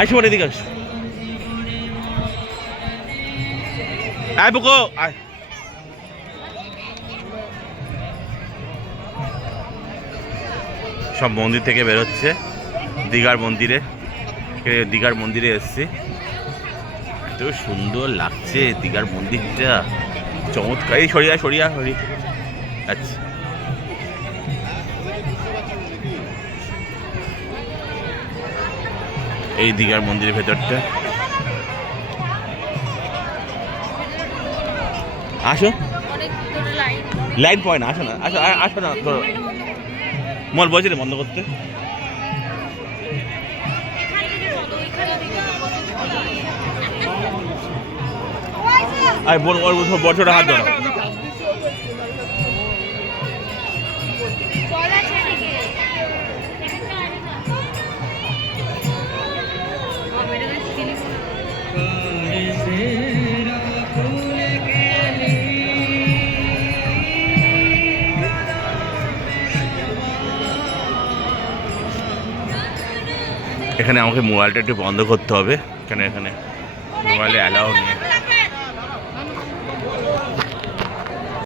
আইসো এদিকে আস আয় বুকো আয় সব মন্দির থেকে বেরোচ্ছে দীঘার মন্দিরে এসছি এত সুন্দর লাগছে দীঘার মন্দিরটা চমৎকার এই সরিয়া আচ্ছা এই দীঘার মন্দিরের ভেতরটা আসো লাইন পয়েন্ট আসো না আসো না মল বলছি রে বন্ধ করতে আয় বড়টা হাত ধরো এখানে আমাকে মোবাইলটা একটু বন্ধ করতে হবে এখানে মোবাইলে অ্যালাউ নেই